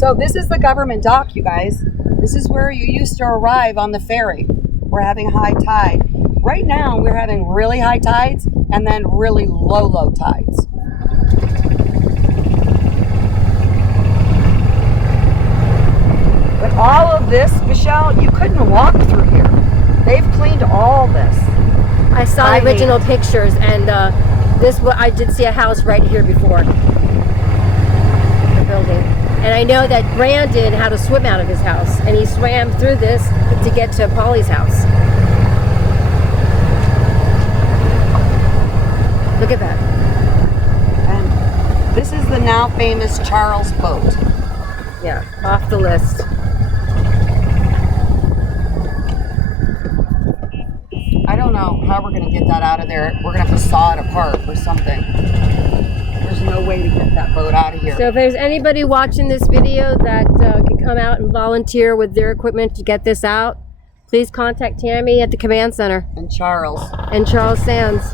So this is the government dock, you guys. This is where you used to arrive on the ferry. We're having high tide. Right now, we're having really high tides and then really low tides. But all of this, Michelle, you couldn't walk through here. They've cleaned all this. I saw the original pictures, and I did see a house right here before the building. And I know that Brandon had to swim out of his house, and he swam through this to get to Polly's house. Look at that. And this is the now famous Charles boat. Yeah, off the list. I don't know how we're going to get that out of there. We're going to have to saw it apart or something. There's no way to get that boat out of here. So if there's anybody watching this video that can come out and volunteer with their equipment to get this out, please contact Tammy at the command center. And Charles. And Charles Sands.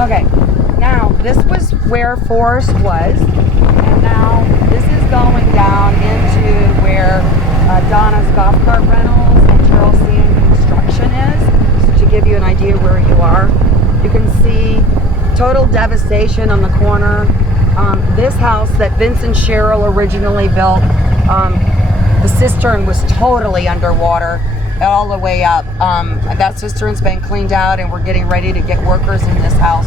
Okay, now this was where Forest was, and now this is going down into where Donna's Golf Cart Rentals and Charles Sand Construction is. So to give you an idea where you are, you can see total devastation on the corner. This house that Vince and Cheryl originally built, the cistern was totally underwater all the way up. That cistern's been cleaned out, and we're getting ready to get workers in this house.